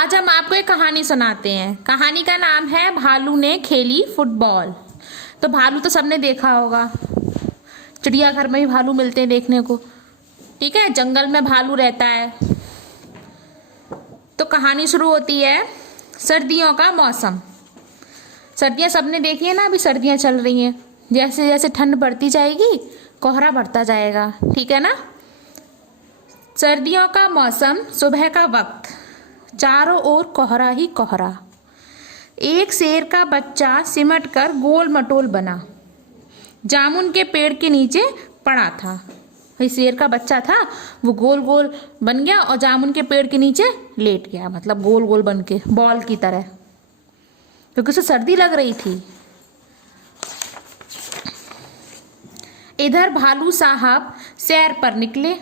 आज हम आपको एक कहानी सुनाते हैं। कहानी का नाम है भालू ने खेली फुटबॉल। तो भालू तो सबने देखा होगा, चिड़ियाघर में ही भालू मिलते हैं देखने को। ठीक है, जंगल में भालू रहता है। तो कहानी शुरू होती है। सर्दियों का मौसम। सर्दियां सबने देखी है ना, अभी सर्दियां चल रही हैं। जैसे जैसे ठंड बढ़ती जाएगी कोहरा बढ़ता जाएगा, ठीक है ना। सर्दियों का मौसम, सुबह का वक्त, चारों ओर कोहरा ही कोहरा। एक शेर का बच्चा सिमट कर गोल मटोल बना, जामुन के पेड़ के नीचे पड़ा था। भाई शेर का बच्चा था, वो गोल गोल बन गया और जामुन के पेड़ के नीचे लेट गया, मतलब गोल गोल बन के बॉल की तरह, क्योंकि उसे सर्दी लग रही थी। इधर भालू साहब सैर पर निकले।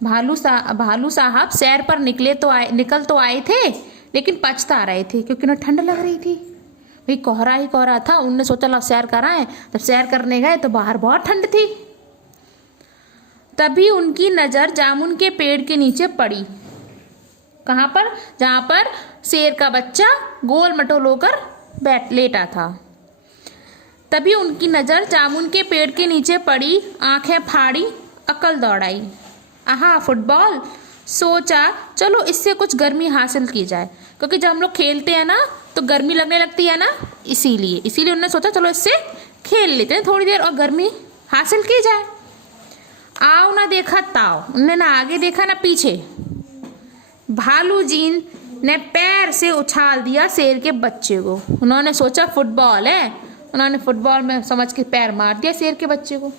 भालू साहब सैर पर निकल तो आए थे, लेकिन पछता रहे थे क्योंकि उन्हें ठंड लग रही थी। भाई कोहरा ही कोहरा था। उनने सोचा लो सैर कराएं। जब सैर करने गए तो बाहर बहुत ठंड थी। तभी उनकी नजर जामुन के पेड़ के नीचे पड़ी। कहाँ पर? जहाँ पर शेर का बच्चा गोल मटोल होकर लेटा था। तभी उनकी नजर जामुन के पेड़ के नीचे पड़ी। आंखें फाड़ी, अकल दौड़ाई। आहा फुटबॉल। सोचा चलो इससे कुछ गर्मी हासिल की जाए, क्योंकि जब हम लोग खेलते हैं ना तो गर्मी लगने लगती है ना, इसीलिए उन्होंने सोचा चलो इससे खेल लेते हैं थोड़ी देर और गर्मी हासिल की जाए। आओ ना देखा ताओ, उन्होंने ना आगे देखा ना पीछे। भालू जी ने पैर से उछाल दिया शेर के बच्चे को। उन्होंने सोचा फुटबॉल है, उन्होंने फुटबॉल में समझ के पैर मार दिया शेर के बच्चे को।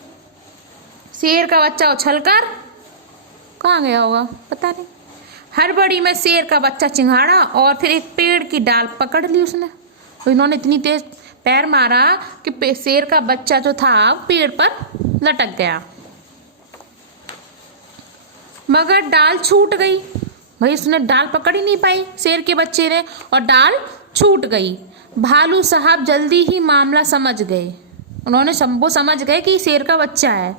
शेर का बच्चा उछलकर कहाँ गया होगा पता नहीं। हड़बड़ी में शेर का बच्चा चिंघाड़ा और फिर एक पेड़ की डाल पकड़ ली उसने। तो इन्होंने इतनी तेज पैर मारा कि शेर का बच्चा जो था पेड़ पर लटक गया, मगर डाल छूट गई। भाई उसने डाल पकड़ ही नहीं पाई शेर के बच्चे ने, और डाल छूट गई। भालू साहब जल्दी ही मामला समझ गए। उन्होंने वो समझ गए कि शेर का बच्चा है।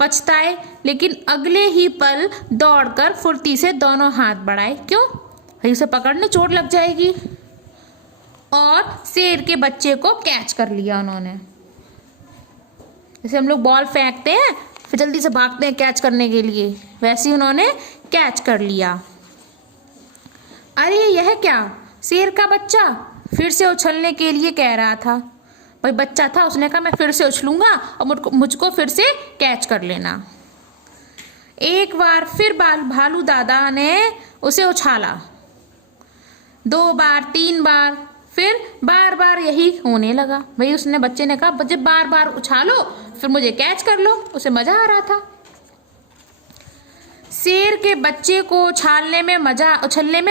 पछताए, लेकिन अगले ही पल दौड़कर फुर्ती से दोनों हाथ बढ़ाए। क्यों? भाई उसे पकड़ने चोट लग जाएगी। और शेर के बच्चे को कैच कर लिया उन्होंने। जैसे हम लोग बॉल फेंकते हैं फिर जल्दी से भागते हैं कैच करने के लिए, वैसे ही उन्होंने कैच कर लिया। अरे यह क्या, शेर का बच्चा फिर से उछलने के लिए कह रहा था। भाई बच्चा था, उसने कहा मैं फिर से उछलूंगा और मुझको फिर से कैच कर लेना। एक बार फिर भालू दादा ने उसे उछाला, 2 बार 3 बार, फिर बार बार यही होने लगा। भाई उसने बच्चे ने कहा जब बार बार उछालो फिर मुझे कैच कर लो। उसे मजा आ रहा था। शेर के बच्चे को उछलने में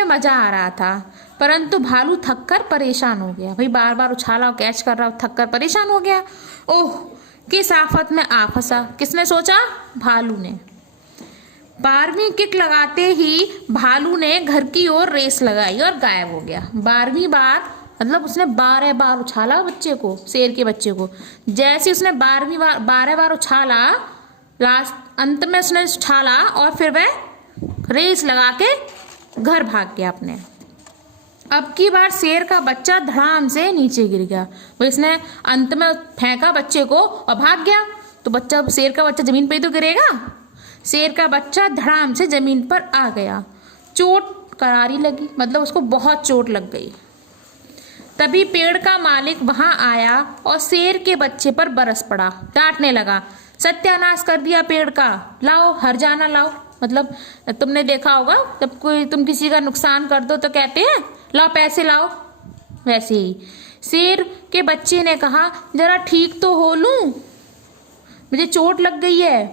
मजा आ रहा था, परंतु भालू थककर परेशान हो गया। भाई बार बार उछाला और कैच कर रहा, थककर परेशान हो गया। ओह किस आफत में आ फंसा। किसने सोचा? भालू ने। 12वीं किक लगाते ही भालू ने घर की ओर रेस लगाई और गायब हो गया। 12वीं बार मतलब उसने 12 बार उछाला बच्चे को, शेर के बच्चे को। जैसे उसने 12 बार उछाला, अंत में उसने उछाला और फिर वह रेस लगा के घर भाग गया अपने। अब की बार शेर का बच्चा धड़ाम से नीचे गिर गया। वो इसने अंत में फेंका बच्चे को और भाग गया। तो शेर का बच्चा जमीन पे ही तो गिरेगा। शेर का बच्चा धड़ाम से जमीन पर आ गया। चोट करारी लगी, मतलब उसको बहुत चोट लग गई। तभी पेड़ का मालिक वहां आया और शेर के बच्चे पर बरस पड़ा, डांटने लगा। सत्यानाश कर दिया पेड़ का, लाओ हरजाना लाओ। मतलब तुमने देखा होगा जब तुम किसी का नुकसान कर दो तो कहते हैं लाओ पैसे लाओ, वैसे ही शेर के बच्चे ने कहा जरा ठीक तो हो लूं, मुझे चोट लग गई है।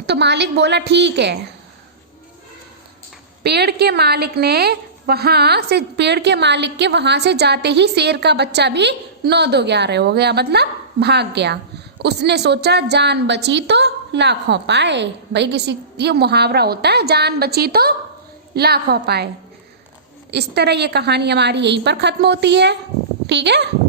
तो मालिक बोला ठीक है। पेड़ के मालिक के वहां से जाते ही शेर का बच्चा भी 9-2-11 हो गया, मतलब भाग गया। उसने सोचा जान बची तो लाखों पाए। भाई ये मुहावरा होता है, जान बची तो लाखों पाए। इस तरह ये कहानी हमारी यहीं पर खत्म होती है। ठीक है।